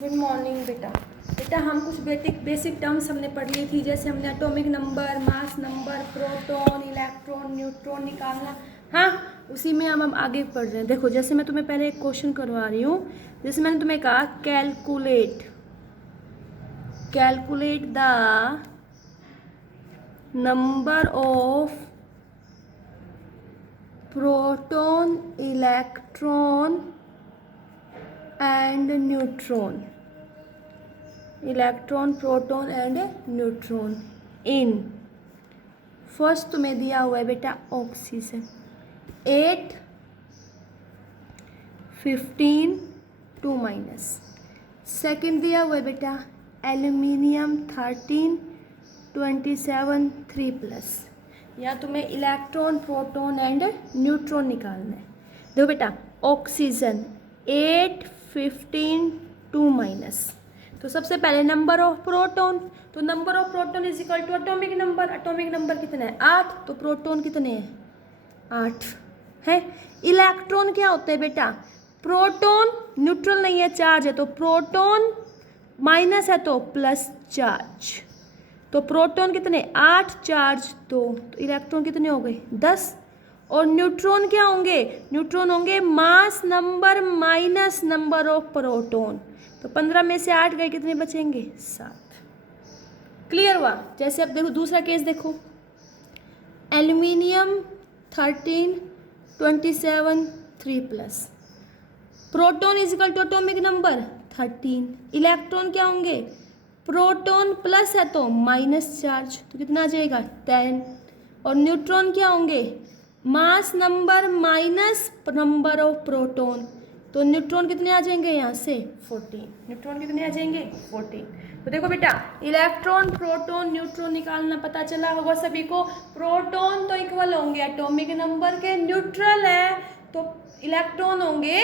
Good morning बेटा। बेटा हम कुछ बेसिक टर्म्स हमने पढ़ ली थी, जैसे हमने atomic number, mass number, proton, electron, neutron निकालना। हाँ, उसी में हम आगे पढ़ रहे हैं। देखो, जैसे मैं तुम्हें पहले एक क्वेश्चन करवा रही हूँ। जैसे मैंने तुम्हें कहा calculate the number of proton, electron and neutron, electron, proton and neutron in. First तुम्हें दिया हुआ है बेटा ऑक्सीजन 8, 15, 2-। सेकेंड दिया हुआ है बेटा एल्यूमिनियम 13, 27, 3+। या तुम्हें इलेक्ट्रॉन, प्रोटॉन एंड न्यूट्रॉन निकालना है। देखो बेटा, ऑक्सीजन 8, 15, 2-। तो सबसे पहले नंबर ऑफ प्रोटॉन, तो number of proton is equal to atomic number. Atomic number कितना है? 8। तो प्रोटॉन कितने हैं? 8 है। इलेक्ट्रॉन क्या होते हैं बेटा? प्रोटॉन न्यूट्रल नहीं है, चार्ज है, तो प्रोटॉन माइनस है तो प्लस चार्ज। तो प्रोटॉन कितने? 8, चार्ज 2, तो इलेक्ट्रॉन कितने हो गए? 10। और न्यूट्रॉन क्या होंगे? न्यूट्रॉन होंगे मास number minus number of proton. तो 15 में से 8 गए, कितने बचेंगे? 7। क्लियर हुआ? जैसे अब देखो दूसरा केस देखो, aluminium 13, 27, 3+। Proton is equal to atomic number 13। Electron क्या होंगे? प्रोटॉन प्लस है तो माइनस चार्ज, तो कितना आ जाएगा? 10। और न्यूट्रॉन क्या होंगे? मास number minus number of proton, तो न्यूट्रॉन कितने आ जाएंगे यहाँ से? 14। न्यूट्रॉन कितने आ जाएंगे? 14। तो देखो बेटा, इलेक्ट्रॉन, प्रोटॉन, न्यूट्रॉन निकालना पता चला होगा सभी को। प्रोटॉन तो इक्वल होंगे एटॉमिक नंबर के, न्यूट्रल है तो इलेक्ट्रॉन होंगे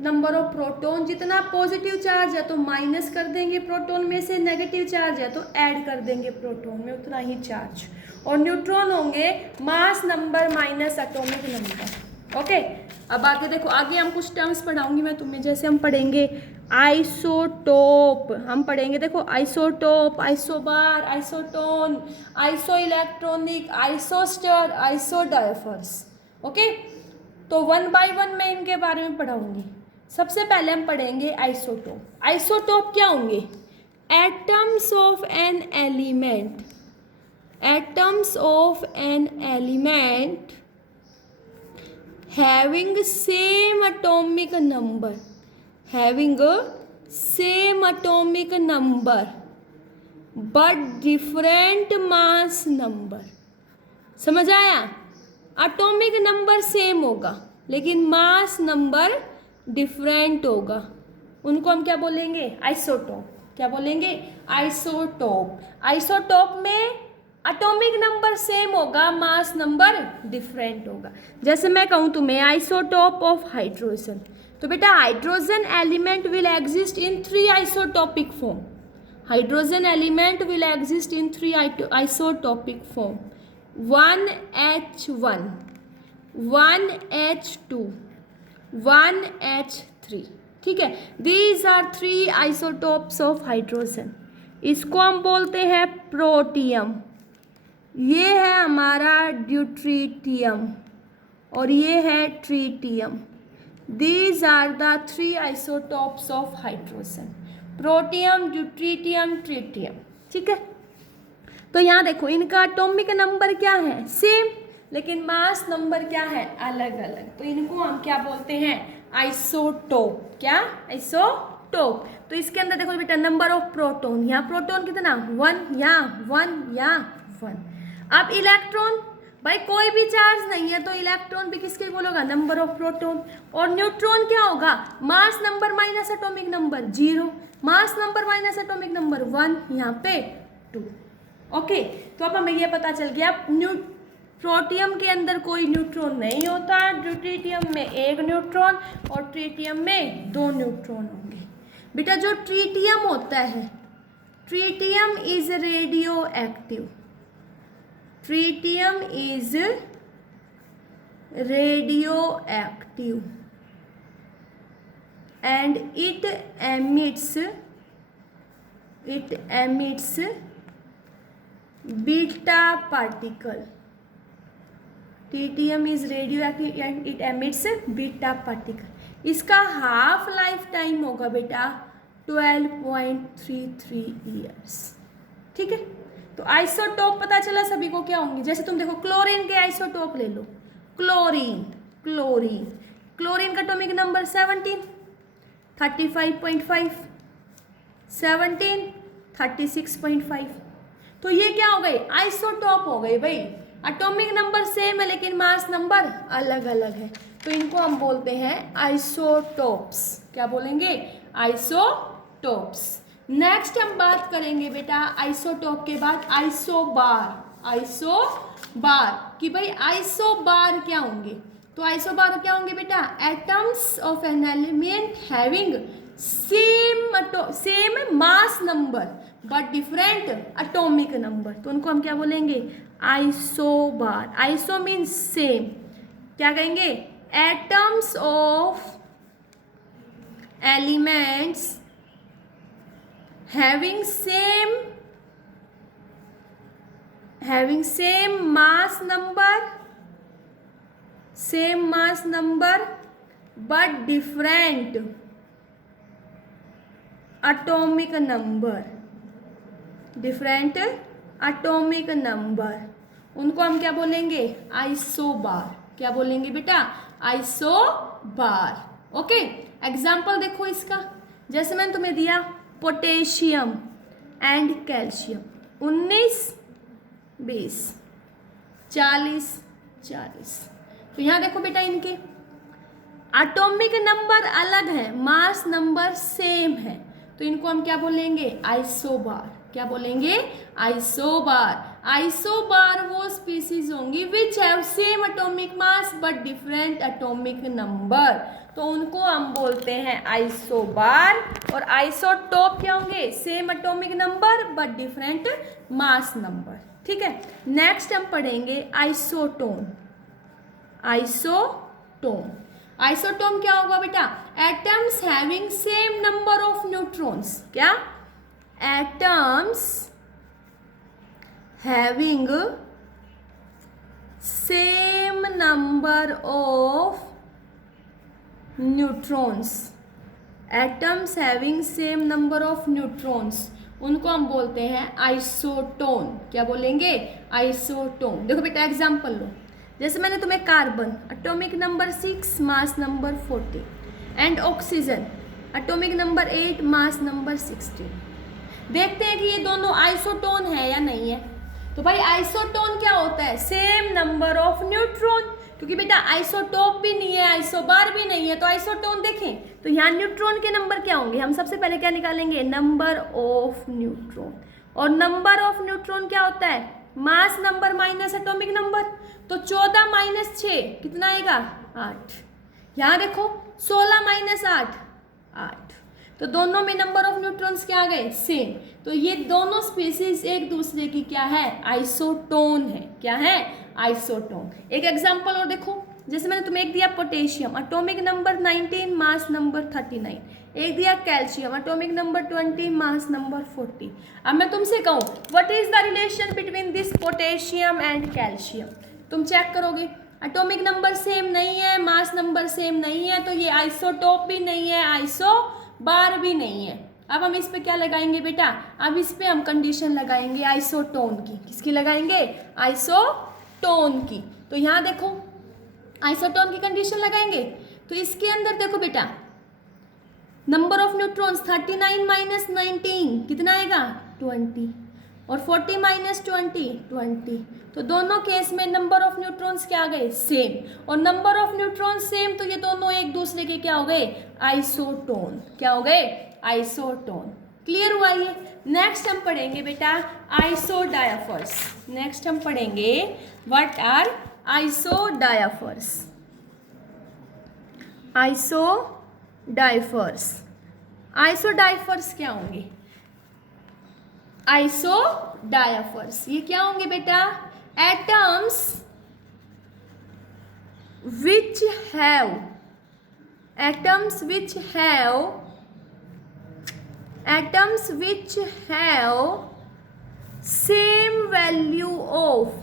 नंबर ऑफ प्रोटॉन। जितना पॉजिटिव चार्ज है तो माइनस कर देंगे प्रोटॉन में से, नेगेटिव चार्ज है तो ऐड कर देंगे प्रोटॉन में, उतना ही चार्ज। और न्यूट्रॉन होंगे मास number minus atomic number. Okay, अब आगे देखो, आगे हम कुछ टर्म्स पढ़ाऊंगी मैं तुम्हें। जैसे हम पढ़ेंगे आइसोटोप, हम पढ़ेंगे देखो isotope, isobar, isotone, iso electronic, isoster, आइसोडायफर्स। Okay, तो 1 बाय 1 मैं इनके बारे में पढ़ाऊंगी। सबसे पहले हम पढ़ेंगे आइसोटोप। आइसोटोप क्या होंगे? Atoms of an element, atoms of an element having same atomic number, having a same atomic number but different mass number। समझ आया? एटॉमिक नंबर सेम होगा लेकिन मास नंबर डिफरेंट होगा, उनको हम क्या बोलेंगे? आइसोटोप। क्या बोलेंगे? आइसोटोप। आइसोटोप में एटॉमिक नंबर सेम होगा, मास नंबर डिफरेंट होगा। जैसे मैं कहूँ तुम्हें आइसोटोप ऑफ हाइड्रोजन, तो बेटा hydrogen element will exist in 3 isotopic form. Hydrogen element will exist in 3 isotopic form, 1H1, 1H2, 1H3। ठीक है, these are 3 isotopes of hydrogen. इसको हम बोलते हैं प्रोटियम, ये है हमारा ड्यूट्रिटियम, और ये है tritium. These are the 3 isotopes of hydrogen, protium, deuterium, tritium. ठीक है, तो यहाँ देखो इनका एटॉमिक नंबर क्या है? सेम, लेकिन मास नंबर क्या है? अलग अलग। तो इनको हम क्या बोलते हैं? आइसोटोप। क्या? आइसोटोप। तो इसके अंदर देखो बेटा, नंबर ऑफ प्रोटॉन, यहाँ प्रोटॉन कितना? 1, यहाँ 1, यहाँ 1। अब इलेक्ट्रॉन, भाई कोई भी चार्ज नहीं है तो इलेक्ट्रॉन भी किसके बोलोगा? Number of proton. और न्यूट्रॉन क्या होगा? Mass number minus atomic number 0, mass number minus atomic number 1, यहाँ पे 2। ओके, तो अब हमें यह पता चल गया प्रोटियम के अंदर कोई न्यूट्रॉन नहीं होता, ड्यूट्रिटियम में 1 न्यूट्रॉन और ट्रिटियम में 2 न्यूट्रॉन होंगे। बेटा जो ट्रिटियम होता है, tritium is radioactive, tritium is radioactive and it emits it emits beta particle. Tritium is radioactive and it emits beta particle. इसका हाफ लाइफ टाइम होगा बेटा 12.33 ईयर्स। ठीक है, तो आइसोटोप पता चला सभी को क्या होंगे। जैसे तुम देखो क्लोरीन के आइसोटोप ले लो, क्लोरीन क्लोरीन क्लोरीन का एटॉमिक नंबर 17, 35.5, 17, 36.5। तो ये क्या हो गई, आइसोटोप हो गई भाई। एटॉमिक नंबर सेम है लेकिन मास नंबर अलग अलग है, तो इनको हम बोलते हैं आइसोटोप्स। क्या बोलेंगे, आइसोटोप्स। नेक्स्ट हम बात करेंगे बेटा आइसोटोप के बाद आइसोबार। आइसोबार कि भाई आइसोबार क्या होंगे, तो आइसोबार क्या होंगे बेटा, atoms of an element having same mass number but different atomic number, तो उनको हम क्या बोलेंगे, आइसोबार। आइसो मीन्स सेम, क्या कहेंगे, atoms of elements having same mass number but different atomic number, उनको हम क्या बोलेंगे, आइसोबार। क्या बोलेंगे बेटा, आइसोबार। ओके, एग्जाम्पल देखो इसका, जैसे मैंने तुम्हें दिया पोटेशियम एंड कैल्शियम 19, 20, 40, 40। तो यहाँ देखो बेटा इनके एटॉमिक नंबर अलग है, मास नंबर सेम है, तो इनको हम क्या बोलेंगे, आइसोबार। क्या बोलेंगे, आइसोबार। आइसोबार वो स्पीसीज होंगी विच have same atomic mass but different atomic number, तो उनको हम बोलते हैं आइसोबार। और आइसोटोप क्या होंगे, same atomic number but different mass number. ठीक है, नेक्स्ट हम पढ़ेंगे आइसोटोन। आइसोटोन, आइसोटोन क्या होगा बेटा, atoms having same number of neutrons. क्या, atoms having same number of neutrons, atoms having same number of neutrons, उनको हम बोलते हैं आइसोटोन। क्या बोलेंगे, आइसोटोन। देखो बेटा एग्जांपल लो, जैसे मैंने तुम्हें carbon atomic number 6 mass number 40 and oxygen atomic number 8 mass number 16। देखते हैं कि ये दोनों आइसोटोन है या नहीं है। तो भाई आइसोटोन क्या होता है, सेम नंबर ऑफ न्यूट्रॉन, क्योंकि बेटा आइसोटोप भी नहीं है, आइसोबार भी नहीं है, तो आइसोटोन देखें तो यहाँ न्यूट्रॉन के नंबर क्या होंगे, हम सबसे पहले क्या निकालेंगे, नंबर ऑफ न्यूट्रॉन। और नंबर ऑफ न्यूट्रॉन क्या होता है, मास नंबर माइनस एटॉमिक नंबर, तो 14 माइनस 6 कितना आएगा, 8। यहाँ देखो 16 माइनस 8, 8। तो दोनों में नंबर ऑफ न्यूट्रॉन्स क्या आ गए, सेम। तो ये दोनों स्पीसीज एक दूसरे की क्या है, आइसोटोन है। क्या है, आइसोटोन। एक एग्जांपल और देखो, जैसे मैंने तुम्हें एक दिया potassium atomic number 19 mass number 39, एक दिया calcium atomic number 20 mass number 40। अब मैं तुमसे कहूँ what is the relation between this potassium and calcium, तुम चेक करोगे एटॉमिक नंबर सेम नहीं है, मास नंबर सेम नहीं है, तो ये आइसोटोप भी नहीं है, आइसोबार भी नहीं है। अब हम इस पे क्या लगाएंगे बेटा, अब इस पे हम कंडीशन लगाएंगे आइसोटोन की। किसकी लगाएंगे, आइसोटोन की। तो यहाँ देखो आइसोटोन की कंडीशन लगाएंगे, तो इसके अंदर देखो बेटा नंबर ऑफ न्यूट्रॉन्स 39 माइनस 19 कितना आएगा, 20, और 40 माइनस 20, 20। तो दोनों केस में नंबर ऑफ न्यूट्रॉन्स क्या आ गए, सेम। और नंबर ऑफ न्यूट्रॉन्स सेम, तो ये दोनों एक दूसरे के क्या हो गए, आइसोटोन। क्या हो गए, आइसोटोन। क्लियर हुआ ये। नेक्स्ट हम पढ़ेंगे बेटा आइसोडायफर्स। नेक्स्ट हम पढ़ेंगे व्हाट आर आइसोडायफर्स। आइसोडायफर्स, आइसोडायफर्स क्या होंगे, आइसोडायफर्स ये क्या होंगे बेटा, atoms which have atoms which have same value of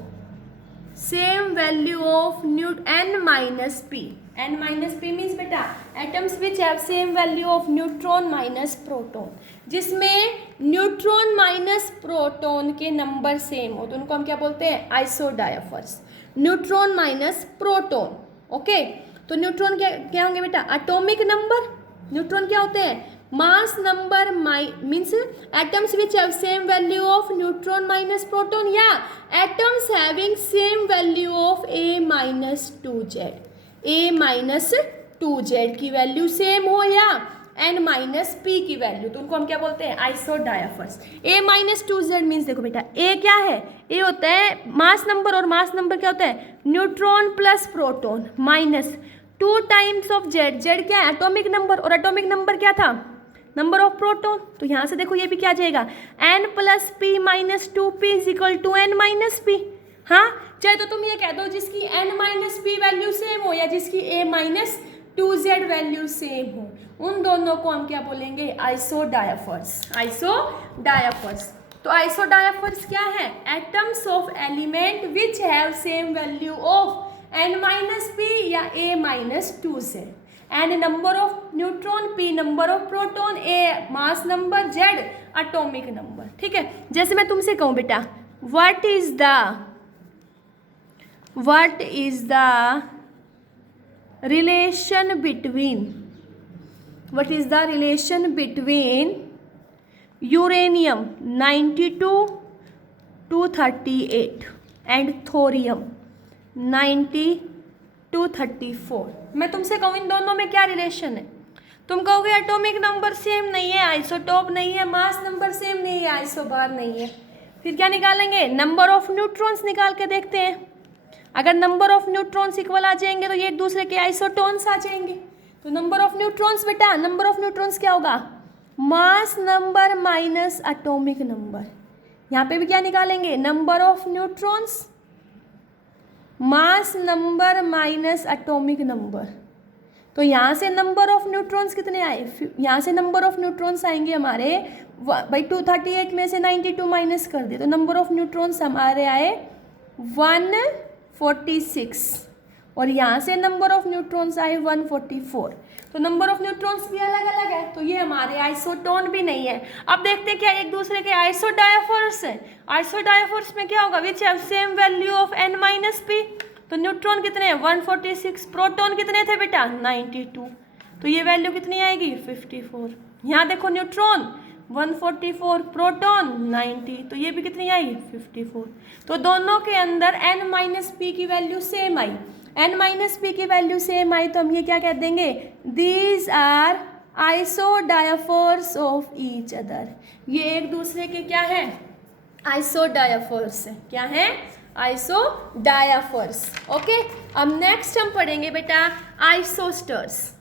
n minus P. n minus P means बेटा atoms which have same value of neutron minus proton, जिसमें न्यूट्रॉन माइनस प्रोटॉन के नंबर सेम हो तो उनको हम क्या बोलते हैं? Isodiaphers. Neutron minus proton. Okay, तो न्यूट्रॉन क्या होंगे बेटा? Atomic number. न्यूट्रॉन क्या होते हैं? Mass number means atoms which have same value of neutron minus proton, या atoms having same value of a minus 2z. a minus 2z की value same हो या n माइनस p की value, तो उनको हम क्या बोलते हैं? आइसोडायफर्स. a माइनस 2z मीन्स देखो बेटा a क्या है? a होता है मास नंबर, और मास नंबर क्या होता है? Neutron plus proton minus 2 times of z. z क्या है? एटॉमिक नंबर, और एटॉमिक नंबर क्या था? Number of proton. तो यहाँ से देखो ये भी क्या आ जाएगा? n plus p minus 2p is equal to n minus p. हाँ, चाहे तो तुम ये कह दो जिसकी n minus p value same हो या जिसकी a minus 2z value same हो, उन दोनों को हम क्या बोलेंगे? आइसोडायफर्स. आइसोडायफर्स. तो आइसोडायफर्स क्या है? Atoms of element which have same value of n minus P या a minus 2z. And number of neutron, p number of proton, a mass number, z atomic number. ठीक है, जैसे मैं तुमसे कहूँ बेटा what is the relation between uranium 92-238 and thorium 90-34. मैं तुमसे कहूँ इन दोनों में क्या रिलेशन है? तुम कहोगे एटॉमिक नंबर सेम नहीं है, आइसोटॉप नहीं है, मास नंबर सेम नहीं है, आइसोबार नहीं है. फिर क्या निकालेंगे? नंबर ऑफ न्यूट्रॉन्स निकाल के देखते हैं. अगर नंबर ऑफ न्यूट्रॉन्स इक्वल आ जाएंगे तो ये एक दूसरे के आइसोटोन्स आ जाएंगे. तो नंबर ऑफ न्यूट्रॉन्स बेटा, नंबर ऑफ न्यूट्रॉन्स क्या होगा? Mass number minus atomic number. यहाँ पे भी क्या निकालेंगे? Number of neutrons mass number minus atomic number. तो यहाँ से नंबर ऑफ न्यूट्रॉन्स कितने आए? यहाँ से नंबर ऑफ न्यूट्रॉन्स आएंगे हमारे भाई 238 में से 92 माइनस कर दिए तो नंबर ऑफ न्यूट्रॉन्स हमारे आए 146, और यहाँ से नंबर ऑफ न्यूट्रॉन्स आए 144. तो नंबर ऑफ न्यूट्रॉन्स भी अलग अलग है, तो ये हमारे आइसोटोन भी नहीं है. अब देखते हैं क्या एक दूसरे के आइसोडायफर्स है. आइसोडायफर्स में क्या होगा? विच have same value of n minus P. तो न्यूट्रॉन कितने हैं? 146. प्रोटॉन कितने थे बेटा? 92. तो ये वैल्यू कितनी आएगी? 54. यहाँ देखो न्यूट्रॉन 144, प्रोटॉन 90, तो ये भी कितनी आई? 54. तो दोनों के अंदर n माइनस पी की वैल्यू सेम आई. n माइनस पी की वैल्यू सेम आई तो हम ये क्या कह देंगे? These are isodiaphers of each other. ये एक दूसरे के क्या है? आइसोडायफर्स है. क्या है? आइसोडायफर्स. ओके, अब नेक्स्ट हम पढ़ेंगे बेटा आइसोस्टर्स.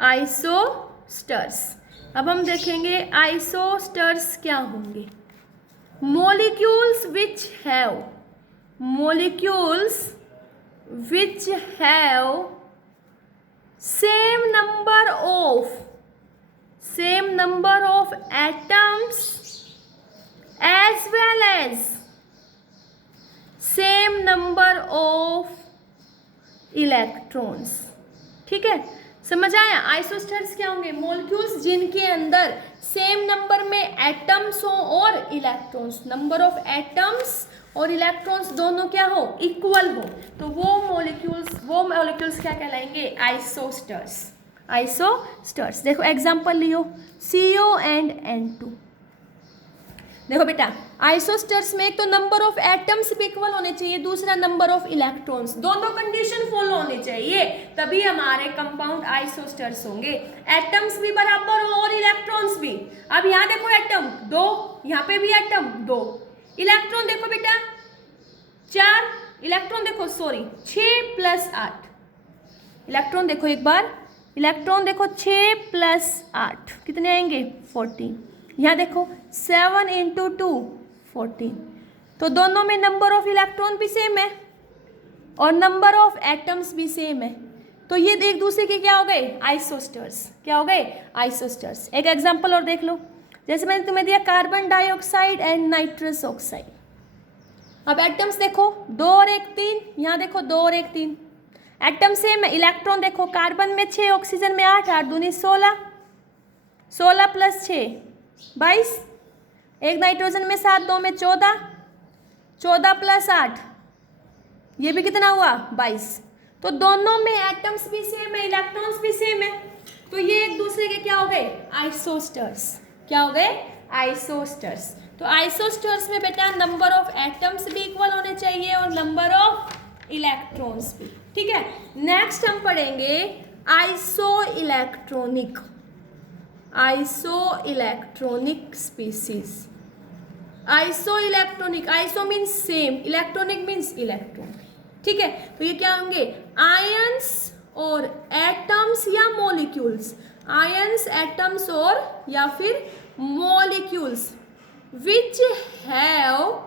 आइसोस्टर्स. अब हम देखेंगे आइसोस्टर्स क्या होंगे. Molecules which have same number of atoms as well as same number of electrons. ठीक है, समझ आया? आइसोस्टर्स क्या होंगे? मॉलिक्यूल्स जिनके अंदर सेम नंबर में एटम्स हो और इलेक्ट्रॉन्स. नंबर ऑफ एटम्स और इलेक्ट्रॉन्स दोनों क्या हो? इक्वल हो. तो वो मॉलिक्यूल्स क्या कहलाएंगे? आइसोस्टर्स. आइसोस्टर्स. देखो example Leo CO and N2. देखो बेटा आइसोस्टर्स में एक तो नंबर ऑफ एटम्स भी इक्वल होने चाहिए, दूसरा नंबर ऑफ इलेक्ट्रॉन्स. दोनों कंडीशन फॉलो होने चाहिए तभी हमारे कंपाउंड आइसोस्टर्स होंगे. एटम्स भी बराबर हो और इलेक्ट्रॉन्स भी. अब यहाँ देखो एटम 2, यहाँ पे भी एटम 2. इलेक्ट्रॉन देखो बेटा 4, इलेक्ट्रॉन देखो 6 + 8. इलेक्ट्रॉन देखो एक बार, इलेक्ट्रॉन देखो 6 + 8 कितने आएंगे? 14. यहाँ देखो 7 × 2 14. तो दोनों में नंबर ऑफ इलेक्ट्रॉन भी सेम है और नंबर ऑफ एटम्स भी सेम है. तो ये एक दूसरे के क्या हो गए, आइसोस्टर्स। क्या हो गए, आइसोस्टर्स। एक एग्जांपल और देख लो, जैसे मैंने तुम्हें दिया carbon dioxide and nitrous oxide. अब एटम्स देखो 2 और 1 3, यहाँ देखो 2 और 1 3, एटम सेम है। इलेक्ट्रॉन देखो, कार्बन में 6, ऑक्सीजन में 8, 8 दूनी 16, 16 प्लस 6 22, एक नाइट्रोजन में 7, 2 में 14, 14 प्लस 8 ये भी कितना हुआ 22। तो दोनों में एटम्स भी सेम है, इलेक्ट्रॉन्स भी सेम है, तो ये एक दूसरे के क्या हो गए, आइसोस्टर्स। क्या हो गए, आइसोस्टर्स। तो आइसोस्टर्स में बेटा नंबर ऑफ एटम्स भी इक्वल होने चाहिए और नंबर ऑफ इलेक्ट्रॉन्स भी। ठीक है, नेक्स्ट हम पढ़ेंगे iso electronic. Iso electronic species. Iso electronic, iso means same, electronic means electron. ठीक है, तो ये क्या होंगे, आयंस और एटम्स या मॉलिक्यूल्स, आयंस एटम्स और या फिर molecules which have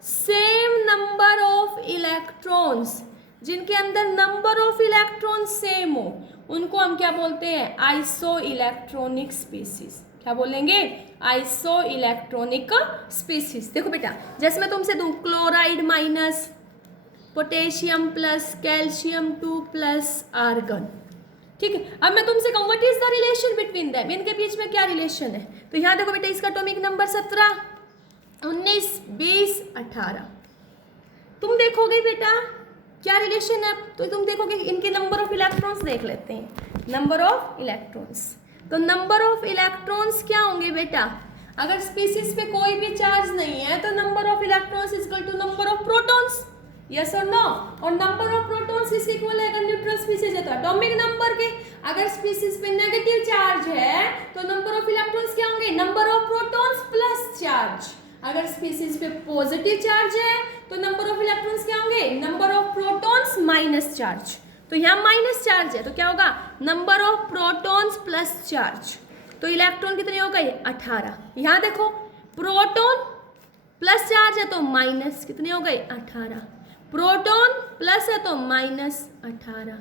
same number of electrons, जिनके अंदर नंबर ऑफ इलेक्ट्रॉन सेम हो, उनको हम क्या बोलते हैं, आइसो इलेक्ट्रॉनिक स्पीसीज। क्या बोलेंगे, आइसो इलेक्ट्रॉनिक स्पीसीज। देखो बेटा, जैसे मैं तुमसे दूं chloride minus, potassium plus, calcium 2 plus argon. ठीक है, अब मैं तुमसे कहूँ what is the relation between them, इनके बीच में क्या रिलेशन है। तो यहाँ देखो बेटा, इसका एटॉमिक नंबर 17, 19, 20, 18। तुम देखोगे बेटा क्या रिलेशन है, तो तुम देखोगे इनके नंबर ऑफ इलेक्ट्रॉन्स देख लेते हैं। नंबर ऑफ इलेक्ट्रॉन्स, तो नंबर ऑफ इलेक्ट्रॉन्स क्या होंगे बेटा, अगर स्पीसीज पे कोई भी चार्ज नहीं है तो number of electrons is equal to number of protons, yes और नो। और number of protons is equal है, अगर न्यूट्रल स्पीसीज है तो एटॉमिक नंबर के, अगर स्पीसीज पे नेगेटिव चार्ज है तो नंबर ऑफ इलेक्ट्रॉन्स क्या होंगे, number of protons plus charge. अगर स्पीसीज पे पॉजिटिव चार्ज है तो नंबर ऑफ इलेक्ट्रॉन्स क्या होंगे, number of protons minus charge. तो यहाँ माइनस चार्ज है तो क्या होगा, number of protons plus charge. तो इलेक्ट्रॉन कितने हो गए, 18। यहाँ देखो प्रोटॉन प्लस चार्ज है तो माइनस कितने हो गए, 18। प्रोटॉन प्लस है तो माइनस 18।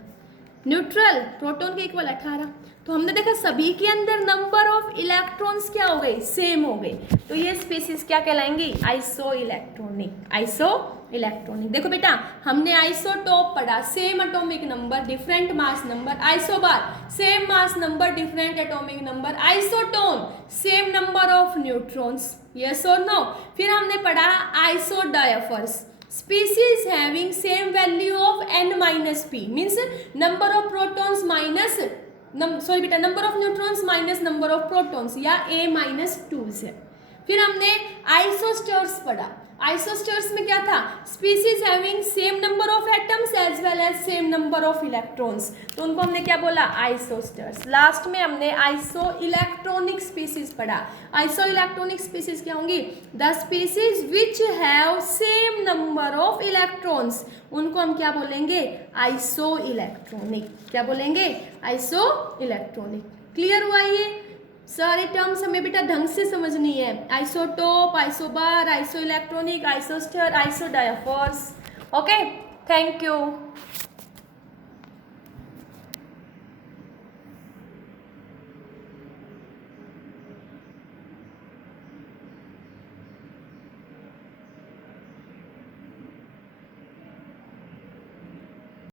न्यूट्रल प्रोटॉन के इक्वल 18। तो हमने देखा सभी के अंदर नंबर ऑफ इलेक्ट्रॉन्स क्या हो गए, सेम हो गए। तो ये स्पीसीज क्या कहलाएंगी, आइसो इलेक्ट्रॉनिक। Iso electronic. देखो बेटा, हमने आइसोटोप पढ़ा, same atomic number different mass number. Isobar same mass number different atomic number. Isotone same number of neutrons, yes और नो। फिर हमने पढ़ा आइसोडायफर्स, species having same value of n minus p, means number of protons minus number of neutrons minus number of protons, या a minus 2 है। फिर हमने आइसोस्टर्स पढ़ा। आइसोस्टर्स में क्या था, species having same number of atoms as well as same number of electrons, तो उनको हमने क्या बोला, आइसोस्टर्स। लास्ट में हमने आइसो इलेक्ट्रॉनिक स्पीसीज पढ़ा। आइसो इलेक्ट्रॉनिक स्पीसीज क्या होंगी, the species which have same number of electrons, उनको हम क्या बोलेंगे, आइसो इलेक्ट्रॉनिक। क्या बोलेंगे, आइसो इलेक्ट्रॉनिक। क्लियर हुआ ये सारे टर्म्स हमें बेटा ढंग से समझनी है। Isotope, isobar, iso electronic, isoster, आइसोडायफर्स। Okay, thank you.